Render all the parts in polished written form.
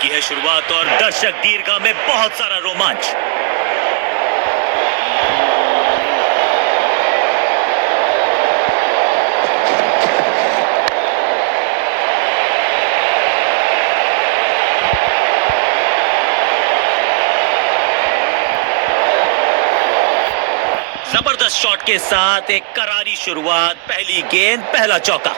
की है शुरुआत और दर्शक दीर्घा में बहुत सारा रोमांच। जबरदस्त शॉट के साथ एक करारी शुरुआत, पहली गेंद पहला चौका।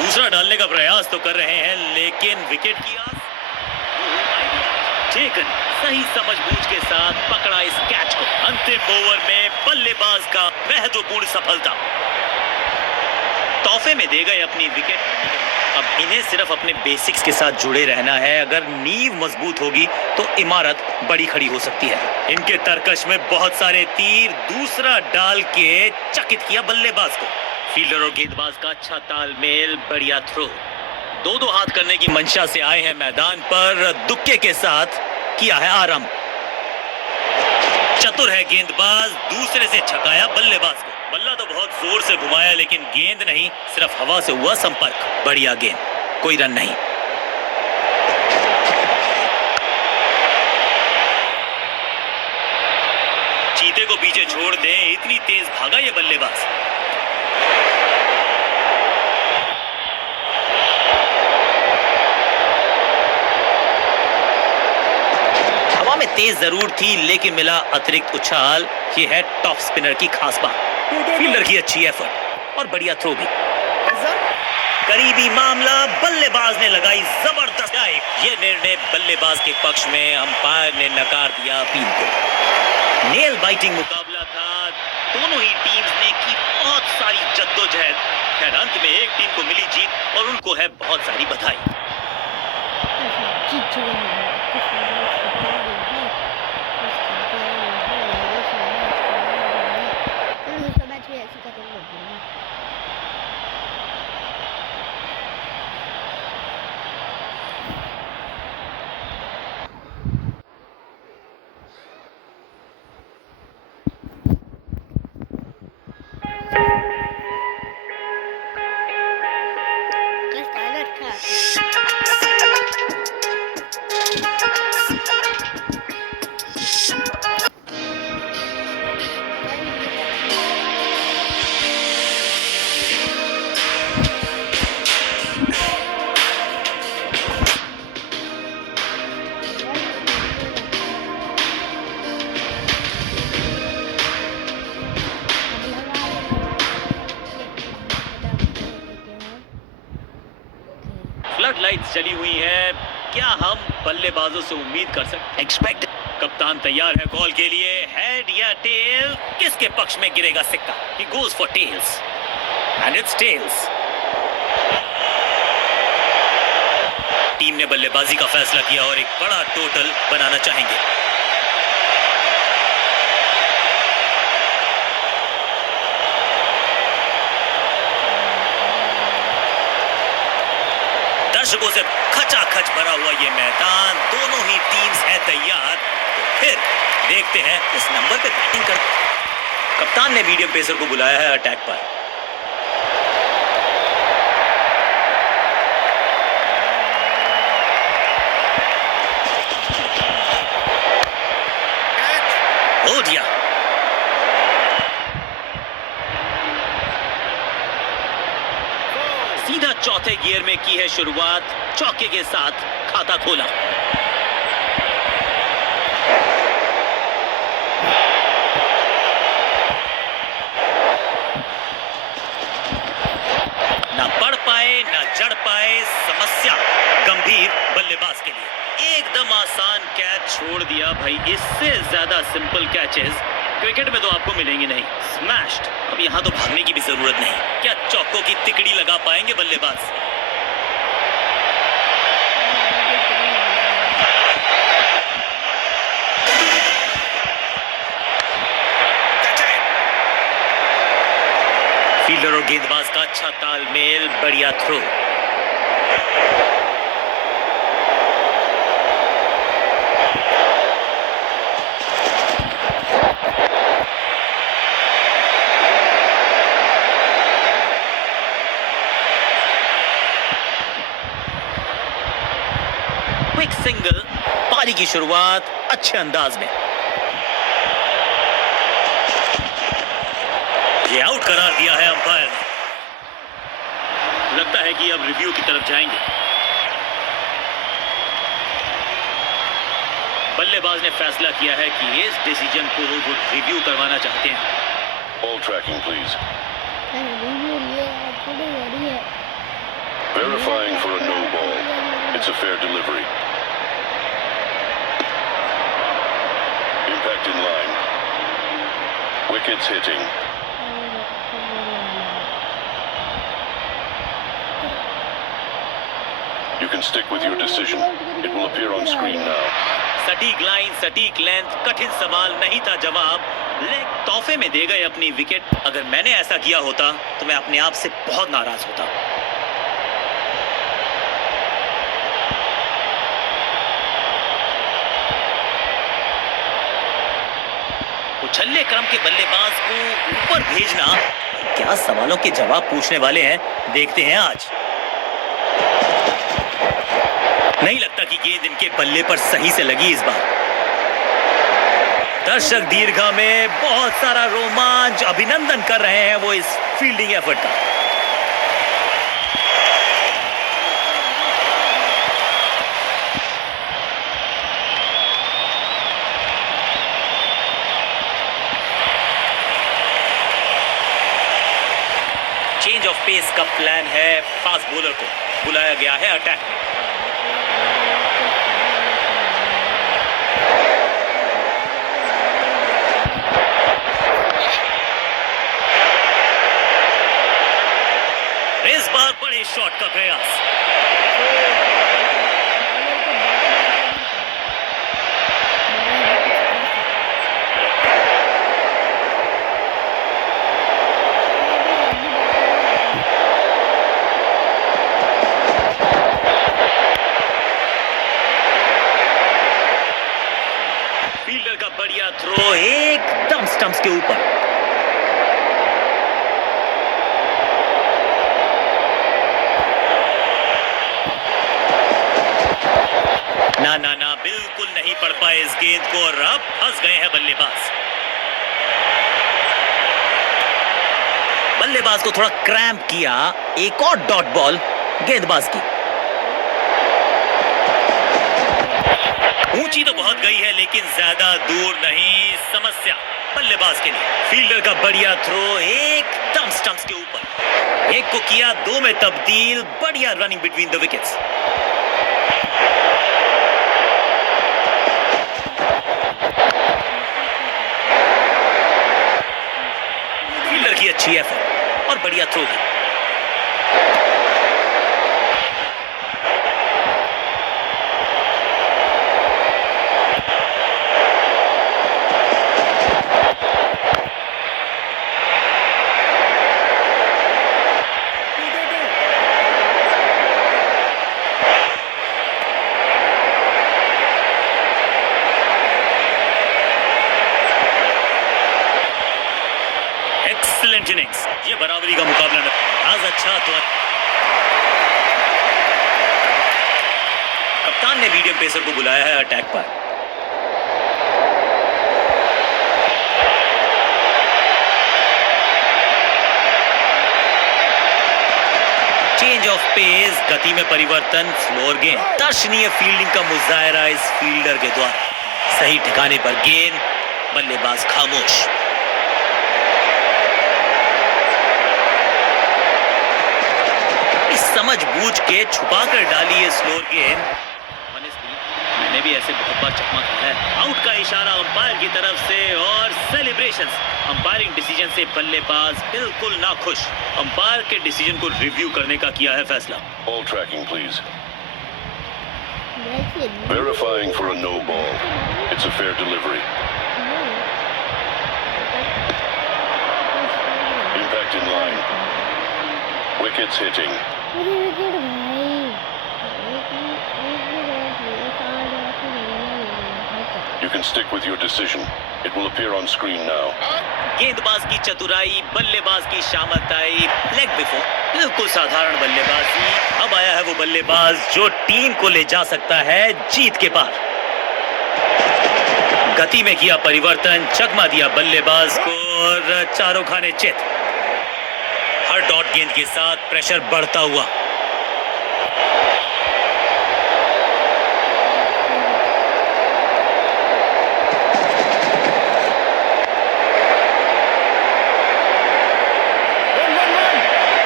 दूसरा डालने का प्रयास तो कर रहे हैं लेकिन विकेट की आस टेकन, सही समझबूझ के साथ पकड़ा इस कैच को। अंतिम ओवर में बल्लेबाज का महत्वपूर्ण सफलता, तोहफे में दे गए अपनी विकेट। अब इन्हें सिर्फ अपने बेसिक्स के साथ जुड़े रहना है। अगर नींव मजबूत होगी तो इमारत बड़ी खड़ी हो सकती है। इनके तरकश में बहुत सारे तीर, दूसरा डाल के चकित किया बल्लेबाज को। फील्डर और गेंदबाज का अच्छा तालमेल, बढ़िया थ्रो। दो हाथ करने की मंशा से आए हैं मैदान पर, दुक्के के साथ किया है आरंभ। चतुर है गेंदबाज, दूसरे से छकाया बल्लेबाज को। बल्ला तो बहुत जोर से घुमाया लेकिन गेंद नहीं, सिर्फ हवा से हुआ संपर्क। बढ़िया गेंद, कोई रन नहीं। चीते को पीछे छोड़ दें, इतनी तेज भागा ये बल्लेबाज। में तेज जरूर थी लेकिन मिला अतिरिक्त उछाल। ये है टॉप स्पिनर की खास बात। फील्डर की अच्छी एफर्ट और बढ़िया थ्रो भी। करीबी मामला, बल्लेबाज ने लगाई जबरदस्त डाइव। ये निर्णय बल्लेबाज के पक्ष में, अंपायर ने नकार दिया अपील को। नेल बाइटिंग मुकाबला था, दोनों ही टीम्स ने की बहुत सारी जद्दोजहद। खैर अंत में एक टीम को मिली जीत और उनको है बहुत सारी बधाई। लाइट्स जली हुई हैं। क्या हम बल्लेबाजों से उम्मीद कर सकते? एक्सपेक्ट। कप्तान तैयार है कॉल के लिए। हेड या टेल, किसके पक्ष में गिरेगा सिक्का? He goes for tails and it's tails। Team ने बल्लेबाजी का फैसला किया और एक बड़ा टोटल बनाना चाहेंगे। दर्शकों से खचाखच भरा हुआ ये मैदान, दोनों ही टीम्स है तैयार। तो फिर देखते हैं इस नंबर पे बैटिंग कर। कप्तान ने मीडियम पेसर को बुलाया है अटैक पर। हो दिया। सीधा चौथे गियर में की है शुरुआत, चौके के साथ खाता खोला। ना बढ़ पाए ना जड़ पाए, समस्या गंभीर बल्लेबाज के लिए। एकदम आसान कैच छोड़ दिया भाई। इससे ज्यादा सिंपल कैचेस क्रिकेट में तो आपको मिलेंगे नहीं। स्मैश्ड। अब यहाँ तो भागने की भी जरूरत नहीं। क्या चौकों की तिकड़ी लगा पाएंगे बल्लेबाज? फील्डर और गेंदबाज का अच्छा तालमेल, बढ़िया थ्रो। एक सिंगल, पारी की शुरुआत अच्छे अंदाज में। ये आउट करार दिया है अंपायर ने। लगता है कि अब रिव्यू की तरफ जाएंगे। बल्लेबाज ने फैसला किया है कि इस डिसीजन को वो रिव्यू करवाना चाहते हैं। Ball tracking, please. Verifying for a no ball. It's a fair delivery. Impact in line. Wickets hitting. You can stick with your decision. It will appear on screen now. सटीक line, सटीक length, कठिन सवाल नहीं था जवाब, लेकिन तोहफे में दे गए अपनी विकेट। अगर मैंने ऐसा किया होता तो मैं अपने आप से बहुत नाराज होता। उछल्ले क्रम के बल्लेबाज को ऊपर भेजना, क्या सवालों के जवाब पूछने वाले हैं, देखते हैं आज। नहीं लगता कि गेंद इनके बल्ले पर सही से लगी इस बार। दर्शक दीर्घा में बहुत सारा रोमांच, अभिनंदन कर रहे हैं वो इस फील्डिंग एफर्ट का। चेंज ऑफ पेस का प्लान है, फास्ट बॉलर को बुलाया गया है अटैक में। इस बार बड़े शॉट का प्रयास। फील्डर का बढ़िया थ्रो एकदम स्टंप्स के ऊपर। ना ना ना, बिल्कुल नहीं पड़ पाए इस गेंद को और अब फंस गए हैं बल्लेबाज। बल्लेबाज को थोड़ा क्रैम्प किया, एक और डॉट बॉल गेंदबाज की। ऊंची तो बहुत गई है लेकिन ज्यादा दूर नहीं, समस्या बल्लेबाज के लिए। फील्डर का बढ़िया थ्रो एकदम स्टंप्स के ऊपर। एक को किया दो में तब्दील, बढ़िया running between the wickets. Fielder की अच्छी एफर्ट और बढ़िया थ्रो भी। एक्सीलेंट इनिंग्स, ये बराबरी का मुकाबला आज अच्छा तो। कप्तान ने मीडियम पेसर को बुलाया है अटैक पर। चेंज ऑफ पेस, गति में परिवर्तन, स्लोअर गेंद। दर्शनीय फील्डिंग का मुजाहरा इस फील्डर के द्वारा। सही ठिकाने पर गेंद, बल्लेबाज खामोश। समझबूझ के छुपा कर डाली है स्लोअर गेंद। मैंने भी ऐसे बहुत बार चकमा खाया है। आउट का इशारा अंपायर की तरफ से और सेलिब्रेशंस। अंपायरिंग डिसीजन से बल्लेबाज बिल्कुल नाखुश। अंपायर के डिसीजन को रिव्यू करने का किया है फैसला। Ball tracking, please. Verifying for a no ball. It's a fair delivery. Impact in line. Wickets hitting. You can stick with your decision. It will appear on screen now. गेंदबाज की चतुराई, बल्लेबाज की शामताई, लेग बिफोर, बिल्कुल साधारण बल्लेबाजी। अब आया है वो बल्लेबाज जो टीम को ले जा सकता है जीत के पार। गति में किया परिवर्तन, चकमा दिया बल्लेबाज को और चारों खाने चित। हर डॉट गेंद के साथ प्रेशर बढ़ता हुआ।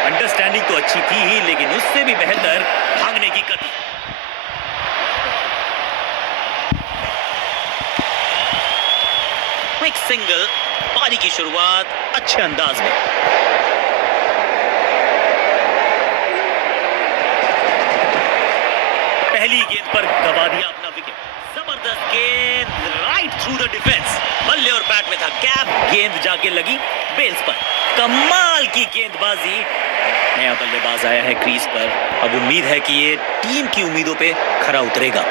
अंडरस्टैंडिंग तो अच्छी थी ही, लेकिन उससे भी बेहतर भागने की गति। क्विक सिंगल, पारी की शुरुआत अच्छे अंदाज में। पहली गेंद पर गवा दिया अपना विकेट। जबरदस्त गेंद, राइट थ्रू द डिफेंस। बल्ले और बैट में था गैप, गेंद जाके लगी बेल्स पर। कमाल की गेंदबाजी। नया बल्लेबाज आया है क्रीज पर। अब उम्मीद है कि ये टीम की उम्मीदों पे खरा उतरेगा।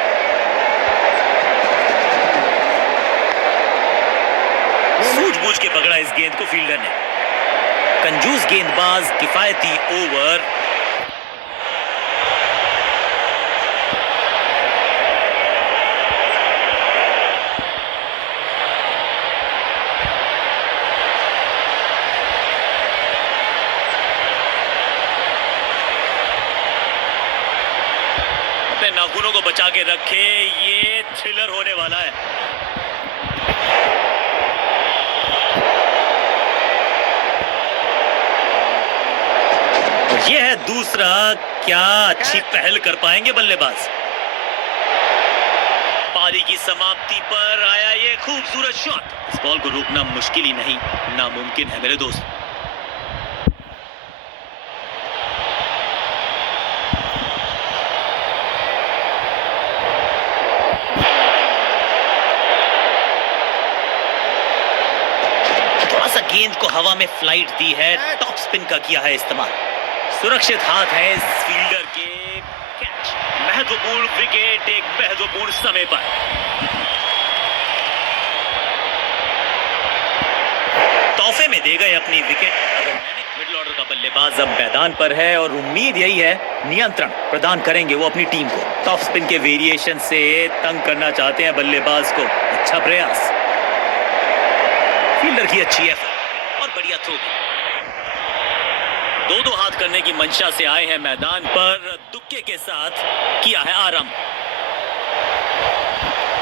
सूझबूझ के पकड़ा इस गेंद को फील्डर ने। कंजूस गेंदबाज, किफायती ओवर। अपने नाखूनों को बचा के रखे, ये थ्रिलर होने वाला है। और ये है दूसरा। क्या अच्छी पहल कर पाएंगे बल्लेबाज। पारी की समाप्ति पर आया ये खूबसूरत शॉट। इस बॉल को रोकना मुश्किल ही नहीं, नामुमकिन है मेरे दोस्त। गेंद को हवा में फ्लाइट दी है, टॉप स्पिन का किया है इस्तेमाल। सुरक्षित हाथ है इस फील्डर के। कैच, महत्वपूर्ण विकेट एक महत्वपूर्ण समय पर। तोहफे में दे गए अपनी विकेट। मिडिल ऑर्डर का बल्लेबाज अब मैदान पर है और उम्मीद यही है नियंत्रण प्रदान करेंगे वो अपनी टीम को। टॉप स्पिन के वेरिएशन से तंग करना चाहते हैं बल्लेबाज को। अच्छा प्रयास, फील्डर की अच्छी एफर्ट और बढ़िया थ्रो। दो हाथ करने की मंशा से आए हैं मैदान पर। दुक्के के साथ किया है आरंभ।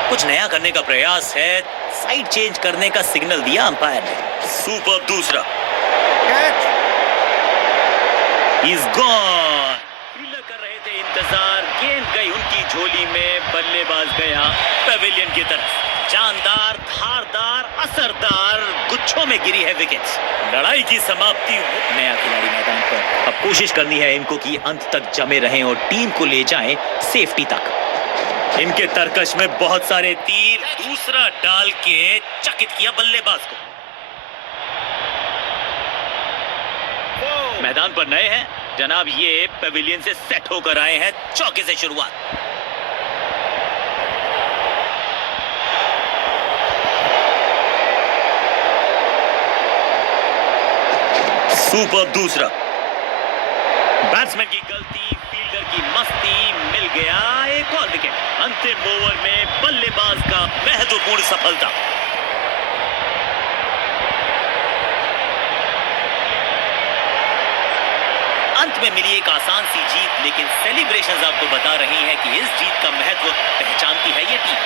कुछ नया करने का प्रयास है। साइड चेंज करने का सिग्नल दिया अंपायर ने। सुपर दूसरा। He's gone। फील्डर कर रहे थे इंतजार, गेंद गई उनकी झोली में, बल्लेबाज गया पेविलियन की तरफ। जानदार, धारदार, असरदार गुच्छों में गिरी है विकेट्स। लड़ाई की समाप्ति। नया खिलाड़ी मैदान पर। अब कोशिश करनी है इनको कि अंत तक जमे रहें और टीम को ले जाएं सेफ्टी तक। इनके तरकश में बहुत सारे तीर। दूसरा डाल के चकित किया बल्लेबाज को। मैदान पर नए हैं जनाब, ये पेविलियन से सेट होकर आए हैं। चौके से शुरुआत। सुपर दूसरा। बैट्समैन की गलती, फील्डर की मस्ती, मिल गया एक और विकेट। अंतिम ओवर में बल्लेबाज का महत्वपूर्ण सफलता। अंत में मिली एक आसान सी जीत, लेकिन सेलिब्रेशंस आपको बता रही हैं कि इस जीत का महत्व पहचानती है ये टीम।